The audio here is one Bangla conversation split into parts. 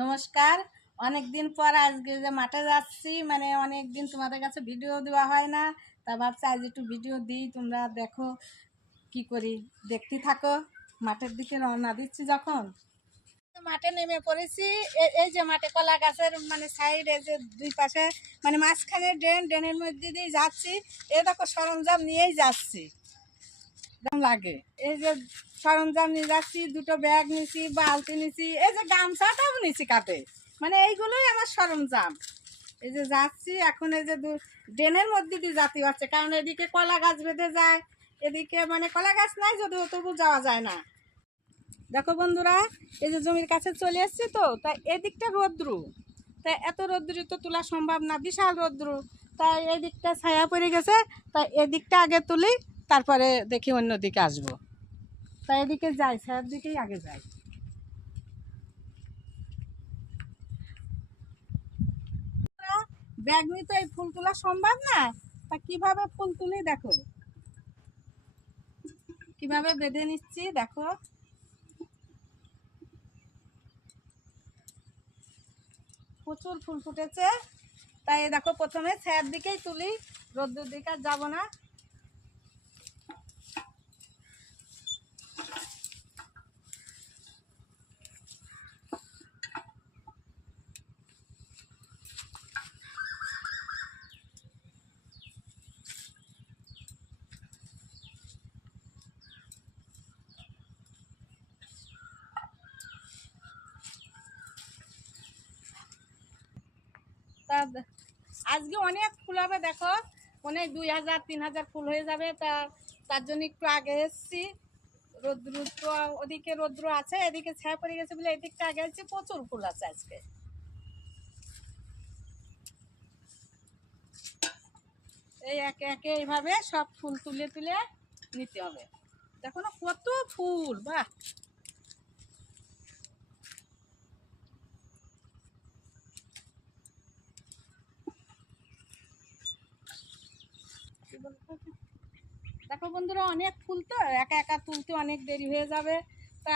নমস্কার। অনেক দিন পর আজকে যে মাঠে যাচ্ছি, মানে অনেক দিন তোমাদের কাছে ভিডিও দেওয়া হয় না, তা ভাবছি আজ একটু ভিডিও দিই, তোমরা দেখো কি করি, দেখতে থাকো। মাঠের দিকে রওনা দিচ্ছি যখন মাঠে নেমে পড়েছি। এই যে মাঠে কলা গাছের মানে সাইডে যে দুই পাশে মানে মাঝখানে ড্রেনের মধ্যে দিয়ে যাচ্ছি। এ দেখো সরঞ্জাম নিয়েই যাচ্ছি, লাগে এই যে সরঞ্জাম নিয়ে যাচ্ছি, দুটো ব্যাগ নিছি, বালতি নিছি, এই যে গামছাটাও নিছি কাটে, মানে এইগুলোই আমার সরঞ্জাম। এই যে যাচ্ছি এখন, এই যে ড্রেনের মধ্যে দিয়ে যাতে হচ্ছে, কারণ এদিকে কলা গাছ বেঁধে যায়, এদিকে মানে কলা গাছ নাই যদিও, তবু যাওয়া যায় না। দেখো বন্ধুরা, এই যে জমির কাছে চলে এসছি, তো তাই এদিকটা রৌদ্রু, তাই এত রৌদ্রু তো তোলা সম্ভব না, বিশাল রৌদ্রু। তাই এদিকটা ছায়া পড়ে গেছে, তাই এদিকটা আগে তুলি, তারপরে দেখি অন্য দিকে আসবো। তাই এদিকে যাই, ছায়ার দিকেই আগে যাই। ব্যাগ নিয়ে তো এই ফুল তোলা সম্ভব না, তা কিভাবে ফুল তুলি দেখো, কিভাবে বেঁধে নিচ্ছি দেখো। প্রচুর ফুল ফুটেছে, তাই দেখো প্রথমে ছায়ার দিকেই তুলি, রোদ্দুর দিকে আর যাবো না। তা আজকে অনেক ফুল হবে দেখো, অনেক 2000 3000 ফুল হয়ে যাবে। তার জন্য একটু আগে এসছি। রৌদ্র তো ওদিকে রৌদ্র আছে, এদিকে ছায়া পড়ে গেছে বলে এদিকটা আগে এসছি। প্রচুর ফুল আছে আজকে। এই একে একে এইভাবে সব ফুল তুলে তুলে নিতে হবে। দেখো না কত ফুল, বাহ! দেখো বন্ধুরা, অনেক ফুল তো একা একা তুলতে অনেক দেরি হয়ে যাবে। তা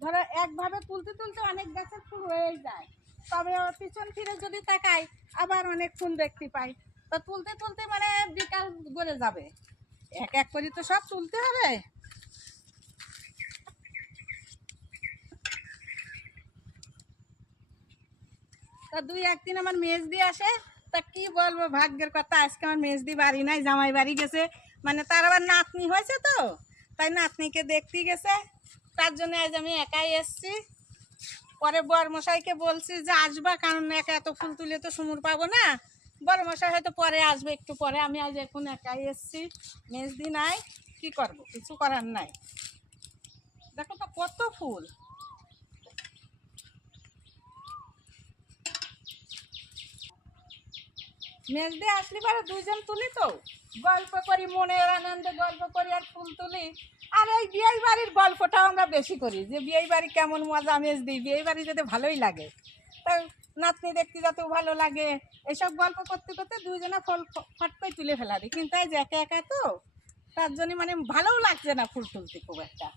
ধরো একভাবে তুলতে তুলতে অনেক গাছের ফুল হয়েই যায়, তবে পিছন ফিরে যদি তাকাই আবার অনেক ফুল দেখতে পাই। তা তুলতে তুলতে মানে বিকাল গড়ে যাবে, এক এক করে তো সব তুলতে হবে। তা দুই একদিন আমার মেজদি আসে, তা কি বলবো ভাগ্যের কথা, আজকে আমার মেজদি বাড়ি নাই, জামাই বাড়ি গেছে। মানে তার আবার নাতনি হয়েছে তো, তাই নাতনিকে দেখতে গেছে। তার জন্য আজ আমি একাই এসছি। পরে বর মশাইকে বলছি যে আসবা, কারণ একা এত ফুল তুলে তো সমুর পাবো না। বর মশাই হয়তো পরে আসবে, একটু পরে। আমি আজ এখন একাই এসছি, মেজদি নাই, কি করব, কিছু করার নাই। দেখো তো কত ফুল। মেজদি আসলে পরে দুইজন তুলি, তো গল্প করি, মনের আনন্দে গল্প করি আর ফুল তুলি। আর এই বিয়ে বাড়ির গল্পটাও আমরা বেশি করি, যে বিয়ে বাড়ি কেমন মজা। মেজদি বিয়ে বাড়ি যেতে ভালোই লাগে, তাই নাতনি দেখতে যাতেও ভালো লাগে। এইসব গল্প করতে করতে দুইজনে ফুল ফট করে তুলে ফেলা দিই, কিন্তু এই যে একা একা তো, তার জন্য মানে ভালোও লাগছে না ফুল তুলতে খুব একটা।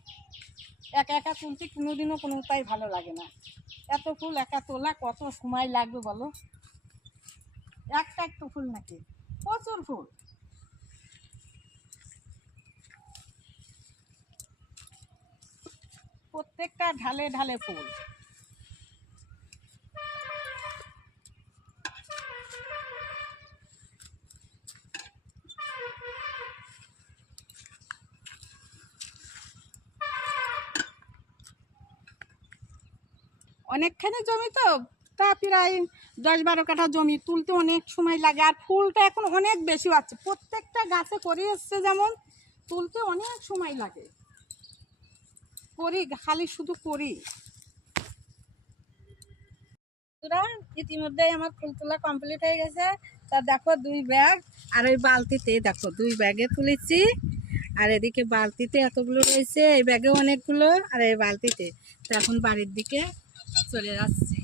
একা একা তুলতে কোনোদিনও কোনোটাই ভালো লাগে না। এত ফুল একা তোলা কত সময় লাগবে বলো, একটা একটু ফুল নাকি, প্রচুর ফুল। প্রত্যেকটা ঢালে ঢালে ফুল। অনেকখানি জমি তো, তা প্রায় 10-12 কাঠা জমি, তুলতে অনেক সময় লাগে। আর ফুলটা এখন অনেক বেশি আছে, প্রত্যেকটা গাছে করে এসছে যেমন, তুলতে অনেক সময় লাগে। করি খালি শুধু করি। ইতিমধ্যেই আমার ফুল তোলা কমপ্লিট হয়ে গেছে। তা দেখো 2 ব্যাগ, আর ওই বালতিতে দেখো 2 ব্যাগে তুলেছি। আর এদিকে বালতিতে এতগুলো রয়েছে, এই ব্যাগেও অনেকগুলো, আর এই বালতিতে। তো এখন বাড়ির দিকে চলে যাচ্ছি।